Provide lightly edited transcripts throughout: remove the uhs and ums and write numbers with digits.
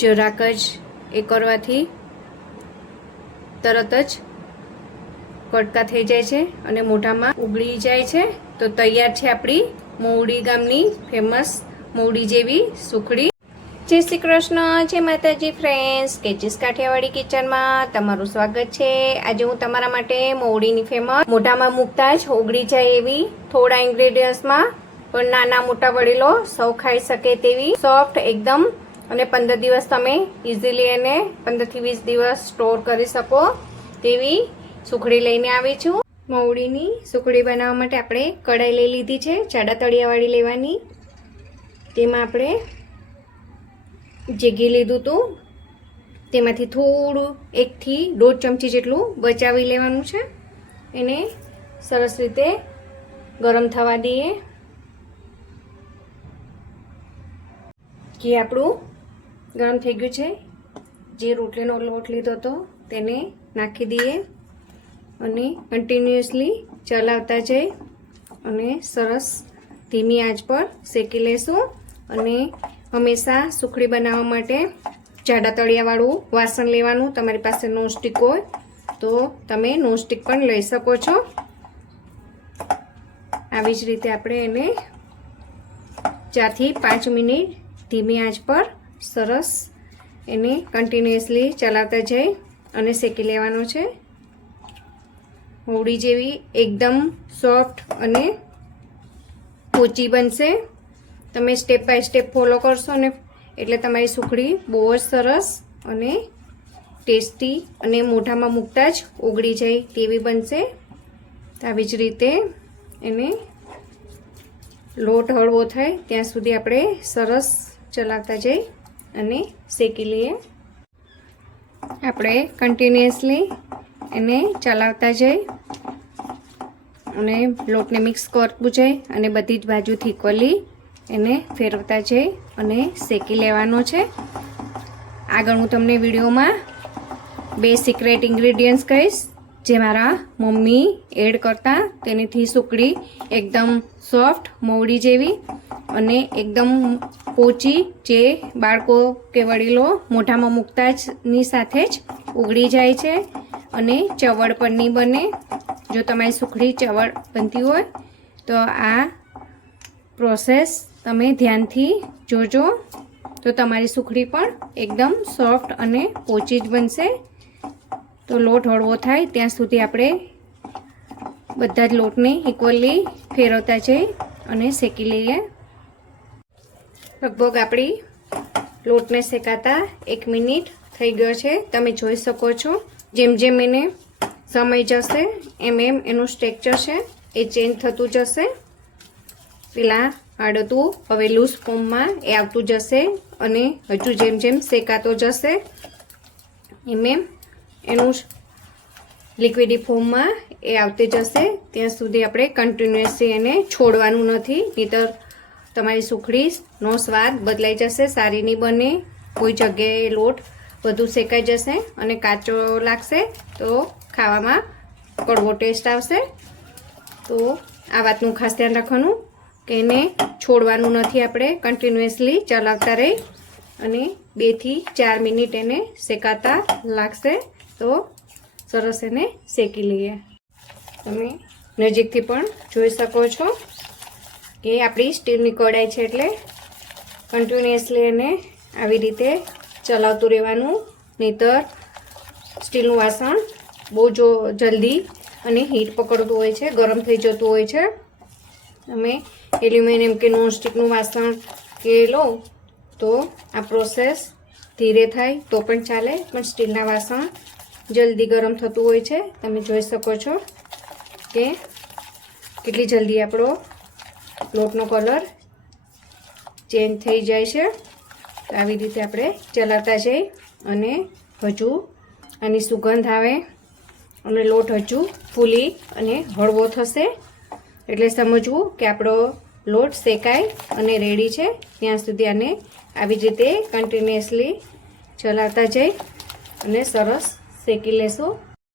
જરાક જ એ કરવાથી તરત જ કડકા થઈ જાય છે અને મોઢામાં ઉગળી જાય છે। તો તૈયાર છે આપણી મહુડી ગામની ફેમસ મહુડી જેવી સુખડી। જય શ્રી કૃષ્ણ, જય માતાજી ફ્રેન્ડ્સ, કેચીસ કાઠિયાવાડી કિચનમાં તમારું સ્વાગત છે। આજે હું તમારા માટે મહુડીની ફેમસ મોઢામાં મૂકતા જ ઓગળી જાય એવી થોડા ઇન્ગ્રેડિયન્ટ્સમાં પણ નાના મોટા વડીલો સૌ ખાઈ શકે તેવી સોફ્ટ એકદમ અને 15 દિવસ તમે ઇઝીલી એને 15 થી 20 દિવસ સ્ટોર કરી શકો તેવી સુખડી લઈને આવી છું। મહુડીની સુખડી બનાવવા માટે આપણે કઢાઈ લઈ લીધી છે, જાડા તળિયાવાળી લેવાની। તેમાં આપણે જે ઘી લીધું હતું તેમાંથી થોડું 1 થી 1.5 ચમચી જેટલું બચાવી લેવાનું છે। એને સરસ રીતે ગરમ થવા દઈએ। ઘી આપણું ગરમ થઈ ગયું છે। જે રોટલીનો લોટ લીધો હતો તેને નાખી દઈએ અને કન્ટિન્યુઅસલી ચલાવતા જઈ અને સરસ ધીમી આંચ પર શેકી લેશું। અને હંમેશા સુખડી બનાવવા માટે જાડા તળિયાવાળું વાસણ લેવાનું। તમારી પાસે નોનસ્ટિક હોય તો તમે નોનસ્ટિક પણ લઈ શકો છો। આવી જ રીતે આપણે એને 4 થી 5 મિનિટ ધીમી આંચ પર સરસ એને કન્ટિન્યુઅસલી ચલાવતા જઈ અને શેકી લેવાનો છે। મહુડી જેવી એકદમ સોફ્ટ અને પોચી બનશે। તમે સ્ટેપ બાય સ્ટેપ ફોલો કરશો ને એટલે તમારી સુખડી બહુ જ સરસ અને ટેસ્ટી અને મોઢામાં મૂકતા જ ઓગળી જાય તેવી બનશે। આવી જ રીતે એને લોટ હળવો થાય ત્યાં સુધી આપણે સરસ ચલાવતા જઈ અને શેકી લઈએ। આપણે કન્ટિન્યુઅસલી એને ચલાવતા જઈ અને લોટને મિક્સ કરવું છે અને બધી જ બાજુથી ઇક્વલી એને ફેરવતા જઈ અને શેકી લેવાનો છે। આગળ હું તમને વિડીયોમાં 2 સિક્રેટ ઇન્ગ્રેડિયન્ટ્સ કહીશ જે મારા મમ્મી એડ કરતા, તેનાથી સુખડી એકદમ સોફ્ટ મહુડી જેવી અને એકદમ પોચી જે બાળકો કે વડીલો મોઢામાં મૂકતા જ ની સાથે જ ઉગળી જાય છે અને ચવડ પણ નહીં બને। જો તમારી સુખડી ચવડ બનતી હોય તો આ પ્રોસેસ તમે ધ્યાનથી જોજો તો તમારી સુખડી પણ એકદમ સોફ્ટ અને પોચી જ બનશે। તો લોટ હળવો થાય ત્યાં સુધી આપણે બધા જ લોટને ઇક્વલી ફેરવતા જઈ અને શેકી લઈએ। લગભગ આપણી લોટને શેકાતા 1 મિનિટ થઈ ગયો છે। તમે જોઈ શકો છો જેમ જેમ એને સમય જશે એમ એમ એનું સ્ટ્રક્ચર છે એ ચેન્જ થતું જશે। પેલા આડતું હવે લૂઝ ફોર્મમાં એ આવતું જશે અને હજુ જેમ જેમ શેકાતો જશે એમ એમ એનું લિક્વિડી ફોર્મમાં એ આવતી જશે। ત્યાં સુધી આપણે કન્ટિન્યુઅસલી એને છોડવાનું નથી, નહીંતર તમારી સુખડીનો સ્વાદ બદલાઈ જશે, સારી નહીં બને। કોઈ જગ્યાએ લોટ વધુ શેકાઈ જશે અને કાચો લાગશે તો ખાવામાં કડવો ટેસ્ટ આવશે। તો આ વાતનું ખાસ ધ્યાન રાખવાનું કે એને છોડવાનું નથી, આપણે કન્ટિન્યુઅસલી ચલાવતા રહી અને 2 થી 4 મિનિટ એને શેકાતા લાગશે તો સરસ એને શેકી લઈએ। તમે નજીકથી પણ જોઈ શકો છો કે આપણી સ્ટીલની કઢાઈ છે એટલે કન્ટિન્યુઅસલી એને આવી રીતે ચલાવતું રહેવાનું, નહીંતર સ્ટીલનું વાસણ બહુ જલ્દી અને હીટ પકડતું હોય છે, ગરમ થઈ જતું હોય છે। તમે એલ્યુમિનિયમ કે નોનસ્ટિકનું વાસણ કે લો તો આ પ્રોસેસ ધીરે થાય તો પણ ચાલે, પણ સ્ટીલના વાસણ જલ્દી ગરમ થતું હોય છે। તમે જોઈ શકો છો કે કેટલી જલ્દી આપણો લોટનો કલર ચેન્જ થઈ જાય છે। આવી રીતે આપણે ચલાવતા જઈ અને હજુ આની સુગંધ આવે અને લોટ હજુ ફૂલી અને હળવો થશે એટલે સમજવું કે આપણો લોટ શેકાય અને રેડી છે। ત્યાં સુધી આને આવી જ રીતે કન્ટિન્યુઅસલી ચલાવતા જઈ અને સરસ શેકી લેશું।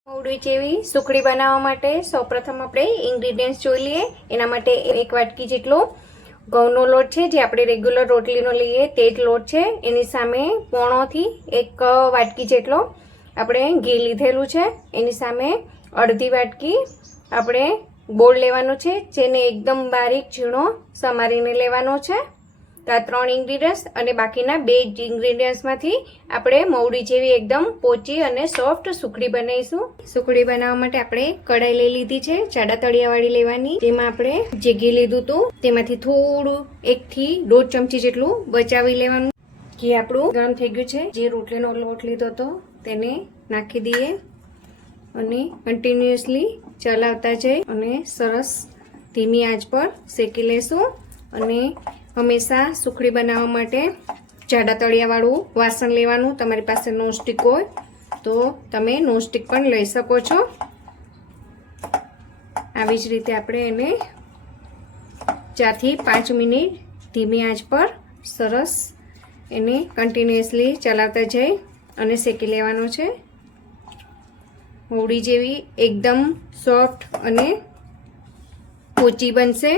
મહુડી જેવી સુખડી બનાવવા માટે સૌપ્રથમ આપણે ઇન્ગ્રેડિયન્ટ્સ જોઈ લઈએ। એના માટે 1 વાટકી જેટલો ઘઉંનો લોટ છે જે આપણે રેગ્યુલર રોટલીનો લઈએ તે જ લોટ છે. એની સામે પોણોથી 1 વાટકી જેટલો આપણે ઘી લીધેલું છે. એની સામે અડધી વાટકી આપણે ગોળ લેવાનો છે, જેને એકદમ બારીક ઝીણો સમારીને લેવાનો છે. તો આ 3 ઇન્ગ્રીડિયન્ટ્સ અને બાકીના 2 ઇન્ગ્રીડિયન્ટ્સમાંથી આપણે મવડી જેવી એકદમ પોચી અને સોફ્ટ સુખડી બનાવીશું. સુખડી બનાવવા માટે આપણે કઢાઈ લઈ લીધી છે, જાડા તળિયાવાળી લેવાની. તેમાં આપણે જે ઘી લીધું હતું તેમાંથી થોડું 1 થી 1.5 ચમચી જેટલું બચાવી લેવાનું. ઘી આપણું ગરમ થઈ ગયું છે. જે રોટલીનો લોટ લીધો હતો તેને નાખી દઈએ અને કન્ટિન્યુઅસલી ચલાવતા જઈ અને સરસ ધીમી આંચ પર શેકી લેશું. અને હંમેશા સુખડી બનાવવા માટે જાડા તળિયાવાળું વાસણ લેવાનું. તમારી પાસે નોનસ્ટિક હોય તો તમે નોનસ્ટિક પણ લઈ શકો છો. આવી જ રીતે આપણે એને 4 થી 5 મિનિટ ધીમી આંચ પર સરસ એને કન્ટિન્યુઅસલી ચલાવતા જઈ અને શેકી લેવાનો છે. મવડી જેવી એકદમ સોફ્ટ અને પોચી બનશે.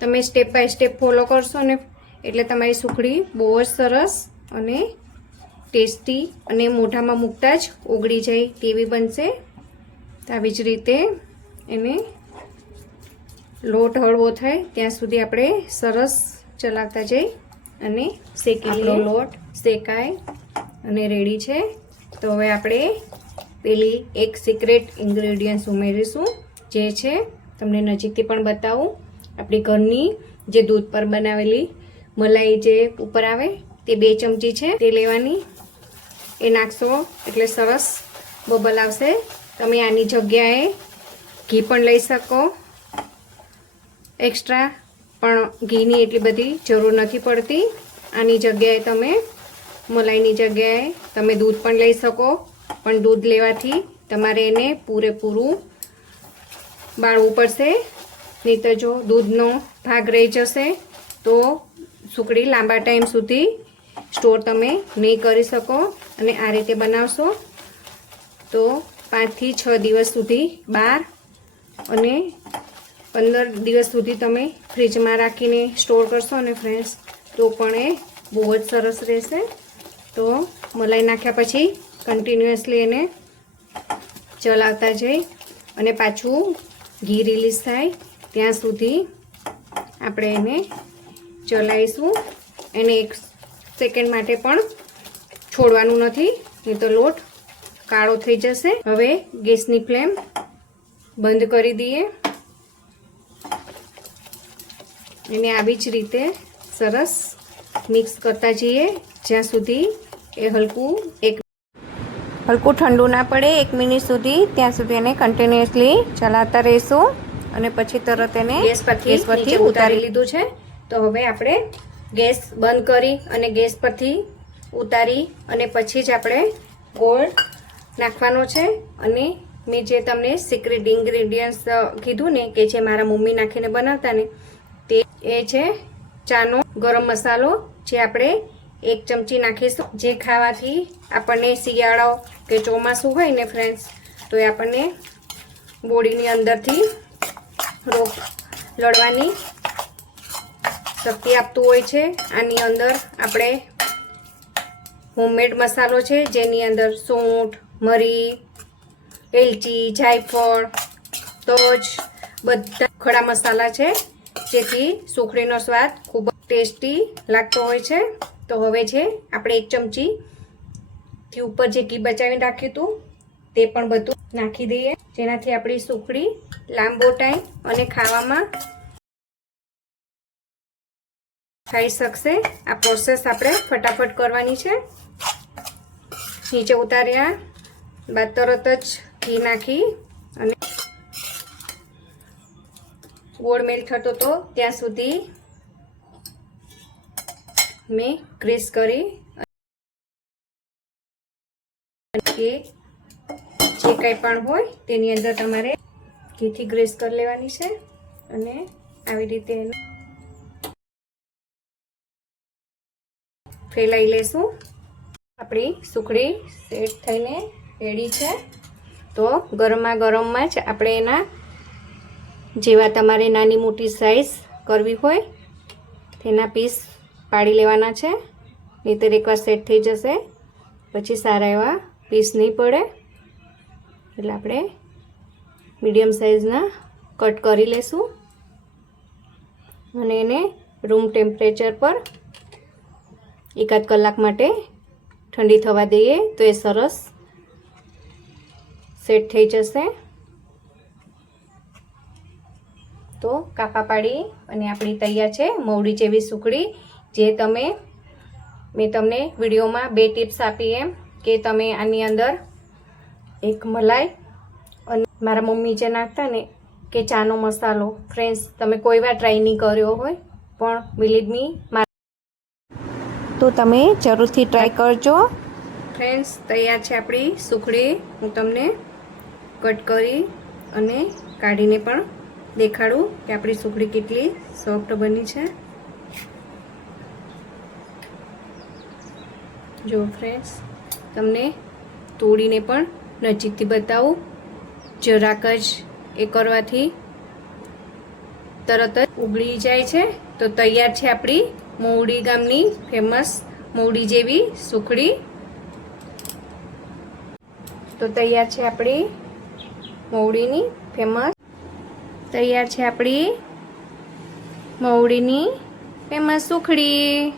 તમે સ્ટેપ બાય સ્ટેપ ફોલો કરશો ને એટલે તમારી સુખડી બહુ જ સરસ અને ટેસ્ટી અને મોઢામાં મૂકતા જ ઓગળી જાય તેવી બનશે. આવી જ રીતે એને લોટ હળવો થાય ત્યાં સુધી આપણે સરસ ચલાવતા જઈ અને શેકી લઈએ. લોટ શેકાય અને રેડી છે. તો હવે આપણે પેલી એક સિક્રેટ ઇન્ગ્રેડિયન્ટ્સ ઉમેરીશું, જે છે તમને નજીકથી પણ બતાવું. આપણી ઘરની જે દૂધ પર બનાવેલી મલાઈ જે ઉપર આવે તે 2 ચમચી છે તે લેવાની. એ નાખશો એટલે સરસ બબલ આવશે. તમે આની જગ્યાએ ઘી પણ લઈ શકો એક્સ્ટ્રા, પણ ઘીની એટલી બધી જરૂર નથી પડતી. આની જગ્યાએ તમે મલાઈની જગ્યાએ તમે દૂધ પણ લઈ શકો, પણ દૂધ લેવાથી તમારે એને પૂરેપૂરું બાળવું પડશે. નહીં તો જો દૂધનો ભાગ રહી જશે તો સુખડી લાંબા ટાઈમ સુધી સ્ટોર તમે નહીં કરી શકો. અને આ રીતે બનાવશો તો 5 થી 6 દિવસ સુધી બહાર અને 15 દિવસ સુધી તમે ફ્રીજમાં રાખીને સ્ટોર કરશો ને ફ્રેન્ડ્સ, તો પણ એ બહુ જ સરસ રહેશે. તો મલાઈ નાખ્યા પછી કન્ટિન્યુઅસલી એને ચલાવતા જઈ અને પાછું ઘી રિલીઝ થાય ત્યાં સુધી આપણે એને ચલાવીશું. એને 1 સેકન્ડ માટે પણ છોડવાનું નથી, નહીં તો લોટ કાળો થઈ જશે. હવે ગેસની ફ્લેમ બંધ કરી દઈએ. એને આવી જ રીતે સરસ મિક્સ કરતા જઈએ જ્યાં સુધી એ હલકું ઠંડુ ના પડે. 1 મિનિટ સુધી ત્યાં સુધી એને કન્ટિન્યુઅસલી ચલાવતા રહીશું અને પછી તરત એને ગેસ પરથી ઉતારી લીધું છે. તો હવે આપણે ગેસ બંધ કરી અને ગેસ પરથી ઉતારી અને પછી જ આપણે ગોળ નાખવાનો છે. અને મેં જે તમને સિક્રેટ ઇન્ગ્રેડિયન્ટ્સ કીધું ને કે જે મારા મમ્મી નાખીને બનાવતા ને, તે એ છે ચાનો ગરમ મસાલો, જે આપણે 1 ચમચી નાખીશું. જે ખાવાથી આપણને શિયાળો કે ચોમાસું હોય ને ફ્રેન્ડ્સ, તો એ આપણને બોડીની અંદરથી રોગ લડવાની શક્તિ આપતું હોય છે. આની અંદર આપણે હોમમેડ મસાલો છે, જેની અંદર સૂંઠ, મરી, એલચી, જાયફળ, તજ બધા ખડા મસાલા છે, જેથી સુખડીનો સ્વાદ ખૂબ જ ટેસ્ટી લાગતો હોય છે. તો હવે છે આપણે 1 ચમચીથી ઉપર જે ઘી બચાવીને રાખ્યું હતું તે પણ બધું નાખી દઈએ, જેનાથી આપણી સુખડી લાંબો ટાઈમ અને ખાવામાં ખાઈ શકશે. આ પ્રોસેસ આપણે ફટાફટ કરવાની છે. નીચે ઉતાર્યા બાદ તરત જ ઘી નાખી અને ગોળ મેલ્ટ થતો હતો ત્યાં સુધી મેં ગ્રીસ કરી કે જે કંઈ પણ હોય તેની અંદર તમારે ઘીથી ગ્રીસ કરી લેવાની છે. અને આવી રીતે એને ફેલાઈ લેશું. આપણી સુખડી સેટ થઈને રેડી છે. તો ગરમા ગરમમાં જ આપણે એના જેવા તમારે નાની મોટી સાઈઝ કરવી હોય તેના પીસ પાડી લેવાના છે, નહીંતર એકવાર સેટ થઈ જશે પછી સારા એવા પીસ નહીં પડે. એટલે આપણે મીડિયમ સાઇઝના કટ કરી લેશું અને એને રૂમ ટેમ્પરેચર પર એકાદ કલાક માટે ઠંડી થવા દઈએ તો એ સરસ સેટ થઈ જશે. તો કાપા પાડી અને આપણી તૈયાર છે મવડી જેવી સુખડી. જે મેં તમને વિડીયોમાં 2 ટિપ્સ આપી એમ કે તમે આની અંદર એક મલાઈ અને મારા મમ્મી જે નાખતા ને કે ચાનો મસાલો, ફ્રેન્ડ્સ તમે કોઈ વાર ટ્રાય નહીં કર્યો હોય પણ બિલીવ મી તો તમે જરૂરથી ટ્રાય કરજો. ફ્રેન્ડ્સ તૈયાર છે આપણી સુખડી. હું તમને કટ કરી અને કાઢીને પણ દેખાડું કે આપણી સુખડી કેટલી સોફ્ટ બની છે. જો ફ્રેન્ડ્સ તમને તોડીને પણ નજીકથી બતાવું. જરાક જ એ કરવાથી તરત જ ઉગળી જાય છે. તો તૈયાર છે આપણી મવડી ગામની ફેમસ મવડી જેવી સુખડી. તો તૈયાર છે આપણી મવડીની ફેમસ મવડીની ફેમસ સુખડી.